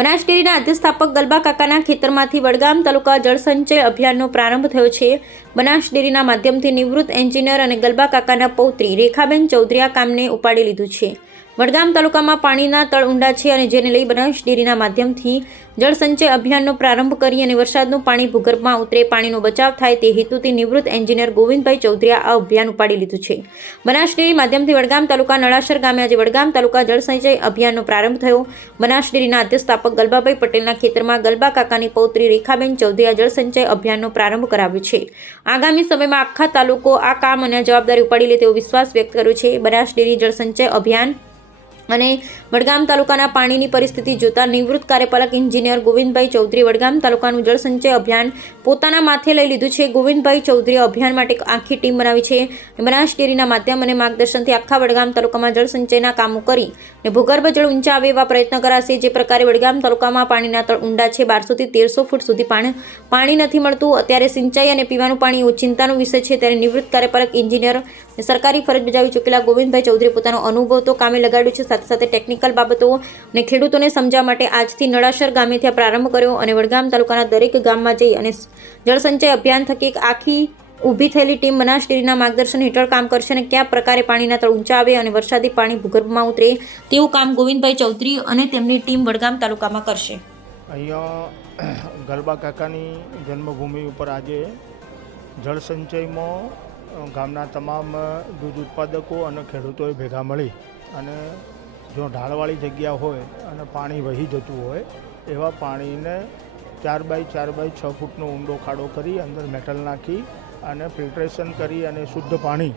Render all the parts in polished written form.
બનાસ ડેરીના અધ્યક્ષાપક ગલબા કાકાના ખેતરમાંથી વડગામ તાલુકા જળસંચય અભિયાનનો પ્રારંભ થયો છે। બનાસ ડેરીના માધ્યમથી નિવૃત્ત એન્જિનિયર અને ગલબા કાકાના પૌત્રી રેખાબેન ચૌધરી આ કામને ઉપાડી લીધું છે। વડગામ તાલુકામાં પાણીના તળ ઊંડા છે અને જેને લઈ બનાસ ડેરીના માધ્યમથી જળસંચય અભિયાનનો પ્રારંભ કરી અને વરસાદનું પાણી ભૂગર્ભમાં ઉતરે, પાણીનો બચાવ થાય તે હેતુથી નિવૃત્ત એન્જિનિયર ગોવિંદભાઈ ચૌધરીએ આ અભિયાન ઉપાડી લીધું છે। બનાસ ડેરી માધ્યમથી વડગામ તાલુકા નળાસર ગામે આજે વડગામ તાલુકા જળસંચય અભિયાનનો પ્રારંભ થયો। બનાસ ડેરીના અધ્યક્ષાપક ગલબાભાઈ પટેલના ખેતરમાં ગલબા કાકાની પૌત્રી રેખાબેન ચૌધરીએ જળસંચય અભિયાનનો પ્રારંભ કરાવ્યો છે। આગામી સમયમાં આખા તાલુકો આ કામ અને જવાબદારી ઉપાડી લે તેવો વિશ્વાસ વ્યક્ત કર્યો છે। બનાસ ડેરી જળસંચય અભિયાન અને વડગામ તાલુકાના પાણીની પરિસ્થિતિ જોતા નિવૃત્ત કાર્યપાલક એન્જિનિયર ગોવિંદભાઈ ચૌધરી વડગામ તાલુકાનું જળસંચય અભિયાન પોતાના માથે લઈ લીધું છે। ગોવિંદભાઈ ચૌધરીએ અભિયાન માટે આખી ટીમ બનાવી છે। બનાસ ડેરીના માધ્યમ અને માર્ગદર્શનથી આખા વડગામ તાલુકામાં જળસંચયના કામો કરી અને ભૂગર્ભ જળ ઊંચા આવે એવા પ્રયત્ન કરાશે। જે પ્રકારે વડગામ તાલુકામાં પાણીના તળ ઊંડા છે, 1200 થી 1300 ફૂટ સુધી પાણી નથી મળતું। અત્યારે સિંચાઈ અને પીવાનું પાણી એ ચિંતાનો વિષય છે, ત્યારે નિવૃત્ત કાર્યપાલક એન્જિનિયર સરકારી ફરજ બજાવી ચૂકેલા ગોવિંદભાઈ ચૌધરીએ પોતાનો અનુભવ તો કામે લગાડ્યો છે, સાથે ટેકનિકલ બાબતો અને ખેડૂતોને સમજાવવા માટે આજથી નળાસર ગામેથી પ્રારંભ કર્યો અને વડગામ તાલુકાના દરેક ગામમાં જઈ અને જળસંચય અભિયાન થકી એક આખી ઊભી થયેલી ટીમ બનાસ ડેરીના માર્ગદર્શન હેઠળ કામ કરશે અને કયા પ્રકારે પાણીના તળ ઊંચા આવે અને વરસાદી પાણી ભૂગર્ભમાં ઉતરે તેવું કામ ગોવિંદભાઈ ચૌધરી અને તેમની ટીમ વડગામ તાલુકામાં કરશે। અહીંયા ગલબા કાકાની જન્મભૂમિ ઉપર આજે જળસંચયમાં ગામના તમામ દૂધ ઉત્પાદકો અને ખેડૂતોએ ભેગા મળી અને જો ઢાળવાળી જગ્યા હોય અને પાણી વહી જતું હોય એવા પાણીને 4 બાય 6 ફૂટનો ઊંડો ખાડો કરી અંદર મેટલ નાખી અને ફિલ્ટ્રેશન કરી અને શુદ્ધ પાણી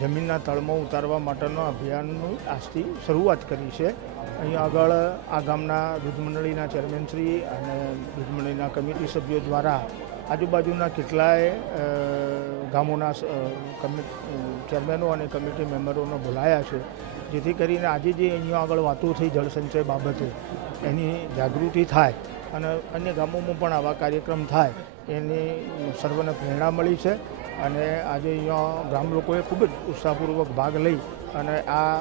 જમીનના તળમાં ઉતારવા માટેનો અભિયાનનું આજથી શરૂઆત કરી છે। અહીં આગળ આ ગામના દૂધ મંડળીના ચેરમેનશ્રી અને દૂધ મંડળીના કમિટી સભ્યો દ્વારા આજુબાજુના કેટલાય ગામોના ચેરમેનો અને કમિટી મેમ્બરોને બોલાયા છે, જેથી કરીને આજે જે અહીંયા આગળ વાતો થઈ જળસંચય બાબતે એની જાગૃતિ થાય અને અન્ય ગામોમાં પણ આવા કાર્યક્રમ થાય એની સર્વને પ્રેરણા મળી છે અને આજે અહીંયા ગામ લોકોએ ખૂબ જ ઉત્સાહપૂર્વક ભાગ લઈ અને આ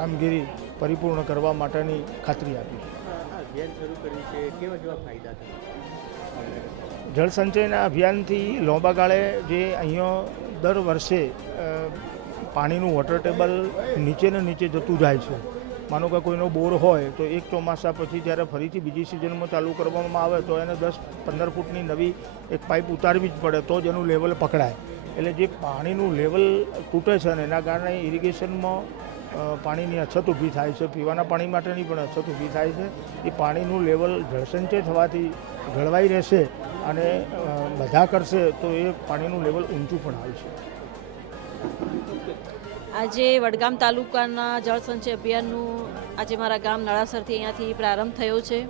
કામગીરી પરિપૂર્ણ કરવા માટેની ખાતરી આપી છે। જળસંચયના અભિયાનથી લાંબા ગાળે જે અહીંયા દર વર્ષે પાણીનું વોટર ટેબલ નીચે ને નીચે જતું જાય છે। માનો કે કોઈનો બોર હોય તો એક ચોમાસા પછી જ્યારે ફરીથી બીજી સિઝનમાં ચાલુ કરવામાં આવે તો એને 10-15 ફૂટની નવી એક પાઇપ ઉતારવી જ પડે તો જ એનું લેવલ પકડાય। એટલે જે પાણીનું લેવલ તૂટે છે અને એના કારણે ઇરિગેશનમાં પાણીની અછત ઊભી થાય છે, પીવાના પાણી માટેની પણ અછત ઊભી થાય છે। એ પાણીનું લેવલ જળસંચય થવાથી જળવાઈ રહેશે અને બધા કરશે તો એ પાણીનું લેવલ ઊંચું પણ આવશે। આજે વડગામ તાલુકાના જળસંચય અભિયાનનું આજે મારા ગામ નળાસરથી અહીંયાથી પ્રારંભ થયો છે।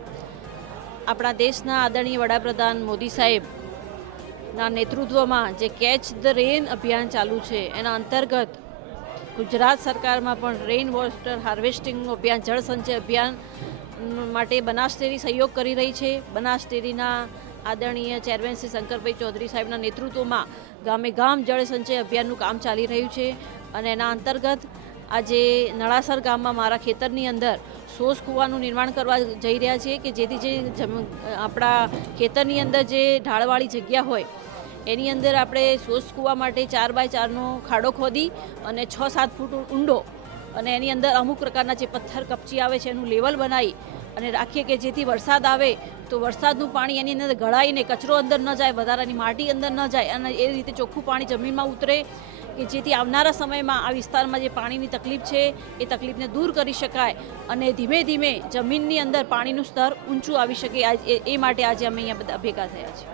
આપણા દેશના આદરણીય વડાપ્રધાન મોદી સાહેબના નેતૃત્વમાં જે કેચ ધ રેન અભિયાન ચાલુ છે એના અંતર્ગત ગુજરાત સરકારમાં પણ રેઇન વોટર હાર્વેસ્ટિંગનું અભિયાન જળસંચય અભિયાન માટે બનાસ ડેરી સહયોગ કરી રહી છે। બનાસ ડેરીના આદરણીય ચેરમેન શ્રી શંકરભાઈ ચૌધરી સાહેબના નેતૃત્વમાં ગામે ગામ જળસંચય અભિયાનનું કામ ચાલી રહ્યું છે અને એના અંતર્ગત આજે નળાસર ગામમાં મારા ખેતરની અંદર સોસ કૂવાનું નિર્માણ કરવા જઈ રહ્યા છીએ કે જેથી જે આપણા ખેતરની અંદર જે ઢાળવાળી જગ્યા હોય એની અંદર આપણે સોસ કૂવા માટે 4 બાય 4નો ખાડો ખોદી અને 6-7 ફૂટ ઊંડો અને એની અંદર અમુક પ્રકારના જે પથ્થર કપચી આવે છે એનું લેવલ બનાવી અને રાખીએ કે જેથી વરસાદ આવે તો વરસાદનું પાણી એની અંદર ગળાઈને કચરો અંદર ન જાય, વધારાની માટી અંદર ન જાય અને એ રીતે ચોખ્ખું પાણી જમીનમાં ઉતરે કે જેથી આવનારા સમયમાં આ વિસ્તારમાં જે પાણીની તકલીફ છે એ તકલીફને દૂર કરી શકાય અને ધીમે ધીમે જમીનની અંદર પાણીનું સ્તર ઊંચું આવી શકે એ માટે આજે અમે અહીંયા બધા ભેગા થયા છીએ।